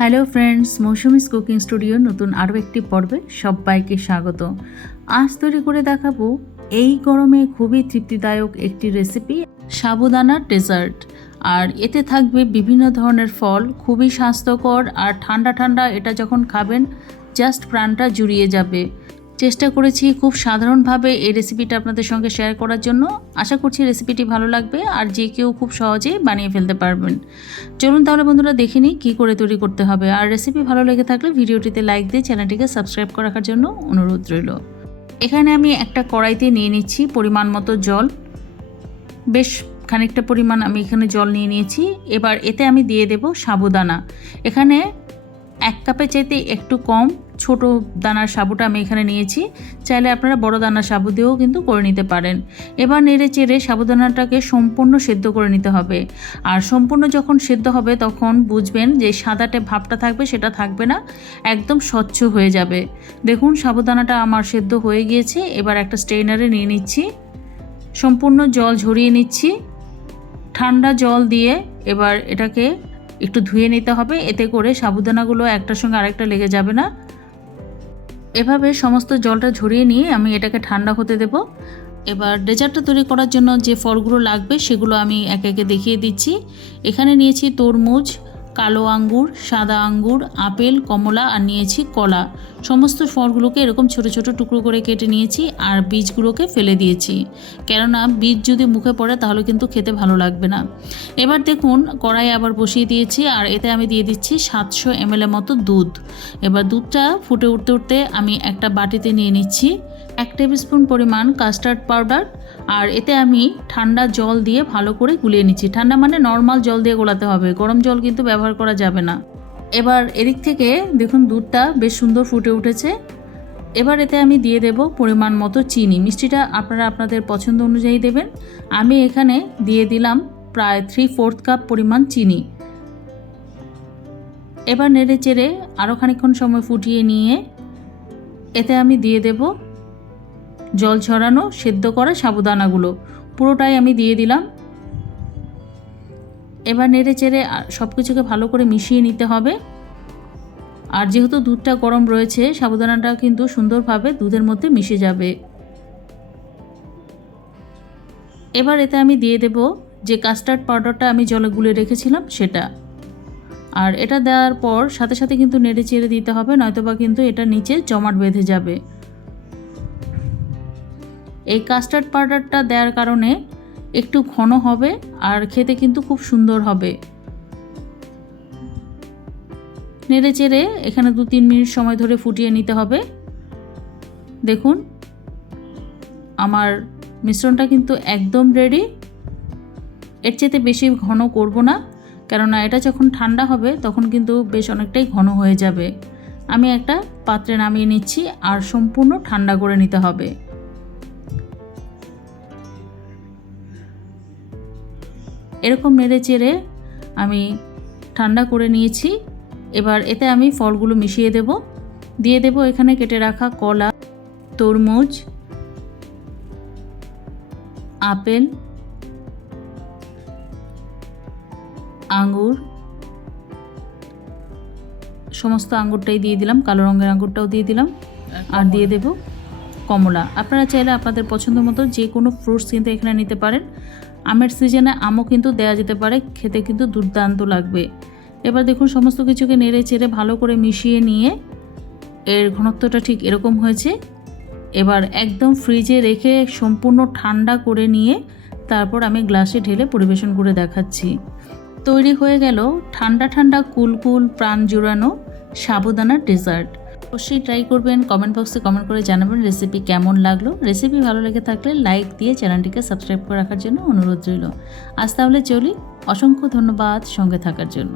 Hello friends, Mousumi's cooking স্টুডিওর নতুন আরও একটি পর্বে সবাইকে স্বাগত। আজ তৈরি করে দেখাবো এই গরমে খুবই তৃপ্তিদায়ক একটি রেসিপি, সাবুদানার ডেজার্ট। আর এতে থাকবে বিভিন্ন ধরনের ফল, খুবই স্বাস্থ্যকর। আর ঠান্ডা ঠান্ডা এটা যখন খাবেন জাস্ট প্রাণটা জুড়িয়ে যাবে। চেষ্টা করেছি খুব সাধারণভাবে এই রেসিপিটা আপনাদের সঙ্গে শেয়ার করার জন্য। আশা করছি রেসিপিটি ভালো লাগবে আর যে কেউ খুব সহজে বানিয়ে ফেলতে পারবেন। চলুন তাহলে বন্ধুরা দেখে নিই কী করে তৈরি করতে হবে। আর রেসিপি ভালো লেগে থাকলে ভিডিওটিতে লাইক দিয়ে চ্যানেলটিকে সাবস্ক্রাইব করে রাখার জন্য অনুরোধ রইল। এখানে আমি একটা কড়াইতে নিয়ে নিচ্ছি পরিমাণ মতো জল। বেশ খানিকটা পরিমাণ আমি এখানে জল নিয়ে নিয়েছি। এবার এতে আমি দিয়ে দেব সাবুদানা। এখানে 1 কাপের চাইতে একটু কম ছোট দানার সাবুটা আমি এখানে নিয়েছি। চাইলে আপনারা বড় দানার সাবু দিয়েও কিন্তু করে নিতে পারেন। এবার নেড়ে চেড়ে সাবুদানাটাকে সম্পূর্ণ সেদ্ধ করে নিতে হবে। আর সম্পূর্ণ যখন সেদ্ধ হবে তখন বুঝবেন যে সাদাটে ভাবটা থাকবে সেটা থাকবে না, একদম স্বচ্ছ হয়ে যাবে। দেখুন সাবুদানাটা আমার সেদ্ধ হয়ে গিয়েছে। এবার একটা স্ট্রেনারে নিয়ে নিচ্ছি, সম্পূর্ণ জল ঝরিয়ে নিচ্ছি ঠান্ডা জল দিয়ে। এবার এটাকে একটু ধুয়ে নিতে হবে, এতে করে সাবুদানাগুলো একটার সঙ্গে আরেকটা লেগে যাবে না। এভাবে সমস্ত জলটা ঝরিয়ে নিয়ে আমি এটাকে ঠান্ডা হতে দেব। এবার ডেজার্টটা তৈরি করার জন্য যে ফলগুলো লাগবে সেগুলো আমি একে একে দেখিয়ে দিচ্ছি। এখানে নিয়েছি তরমুজ, কালো আঙ্গুর, সাদা আঙ্গুর, আপেল, কমলা আর নিয়েছি কলা। সমস্ত ফলগুলোকে এরকম ছোট ছোট টুকরো করে কেটে নিয়েছি আর বীজগুলোকে ফেলে দিয়েছি, কেননা বীজ যদি মুখে পড়ে তাহলে কিন্তু খেতে ভালো লাগবে না। এবার দেখুন কড়াই আবার বসিয়ে দিয়েছি আর এতে আমি দিয়ে দিচ্ছি 700 ml এর মতো দুধ। এবার দুধটা ফুটে উঠতে উঠতে আমি একটা বাটিতে নিয়ে নিচ্ছি 1 টেবিল স্পুন পরিমাণ কাস্টার্ড পাউডার। আর এতে আমি ঠান্ডা জল দিয়ে ভালো করে গুলিয়ে নিচ্ছি। ঠান্ডা মানে নর্মাল জল দিয়ে গোলাতে হবে, গরম জল কিন্তু ব্যবহার করা যাবে না। এবার এদিক থেকে দেখুন দুধটা বেশ সুন্দর ফুটে উঠেছে। এবার এতে আমি দিয়ে দেব পরিমাণ মতো চিনি। মিষ্টিটা আপনারা আপনাদের পছন্দ অনুযায়ী দেবেন। আমি এখানে দিয়ে দিলাম প্রায় 3/4 কাপ পরিমাণ চিনি। এবার নেড়ে চেড়ে আরও খানিকক্ষণ সময় ফুটিয়ে নিয়ে এতে আমি দিয়ে দেব জল ঝরানো সেদ্ধ করা সাবুদানাগুলো, পুরোটাই আমি দিয়ে দিলাম। এবার নেড়ে চেড়ে সব কিছুকে ভালো করে মিশিয়ে নিতে হবে। আর যেহেতু দুধটা গরম রয়েছে সাবুদানাটা কিন্তু সুন্দরভাবে দুধের মধ্যে মিশে যাবে। এবার এতে আমি দিয়ে দেব যে কাস্টার্ড পাউডারটা আমি জলে গুলে রেখেছিলাম সেটা। আর এটা দেওয়ার পর সাথে সাথে কিন্তু নেড়ে চেড়ে দিতে হবে, নয়তোবা কিন্তু এটা নিচে জমাট বেঁধে যাবে। এই কাস্টার্ড পাউডারটা দেওয়ার কারণে একটু ঘন হবে আর খেতে কিন্তু খুব সুন্দর হবে। নেড়ে চেড়ে এখানে 2-3 মিনিট সময় ধরে ফুটিয়ে নিতে হবে। দেখুন আমার মিশ্রণটা কিন্তু একদম রেডি। এর চেয়ে বেশি ঘন করব না, কেননা এটা যখন ঠান্ডা হবে তখন কিন্তু বেশ অনেকটাই ঘন হয়ে যাবে। আমি একটা পাত্রে নামিয়ে নিচ্ছি আর সম্পূর্ণ ঠান্ডা করে নিতে হবে। এরকম নেড়ে চেড়ে আমি ঠান্ডা করে নিয়েছি। এবার এতে আমি ফলগুলো মিশিয়ে দেব। দিয়ে দেব এখানে কেটে রাখা কলা, তরমুজ, আপেল, আঙ্গুর, সমস্ত আঙ্গুরটাই দিয়ে দিলাম, কালো রঙের আঙ্গুরটাও দিয়ে দিলাম। আর দিয়ে দেব কমলা। আপনারা চাইলে আপনাদের পছন্দ মতো যে কোনো ফ্রুটস কিন্তু এখানে নিতে পারেন। আমের সিজনে আমও কিন্তু দেওয়া যেতে পারে, খেতে কিন্তু দুর্দান্ত লাগবে। এবার দেখুন সমস্ত কিছুকে নেড়ে চেড়ে ভালো করে মিশিয়ে নিয়ে এর ঘনত্বটা ঠিক এরকম হয়েছে। এবার একদম ফ্রিজে রেখে সম্পূর্ণ ঠান্ডা করে নিয়ে তারপর আমি গ্লাসে ঢেলে পরিবেশন করে দেখাচ্ছি। তৈরি হয়ে গেল ঠান্ডা ঠান্ডা কুলকুল প্রাণ জুড়ানো সাবুদানার ডেজার্ট। অবশ্যই ট্রাই করবেন। কমেন্ট বক্সে কমেন্ট করে জানাবেন রেসিপি কেমন লাগলো। রেসিপি ভালো লেগে থাকলে লাইক দিয়ে চ্যানেলটিকে সাবস্ক্রাইব করে রাখার জন্য অনুরোধ রইল। আজ তাহলে চলি, অসংখ্য ধন্যবাদ সঙ্গে থাকার জন্য।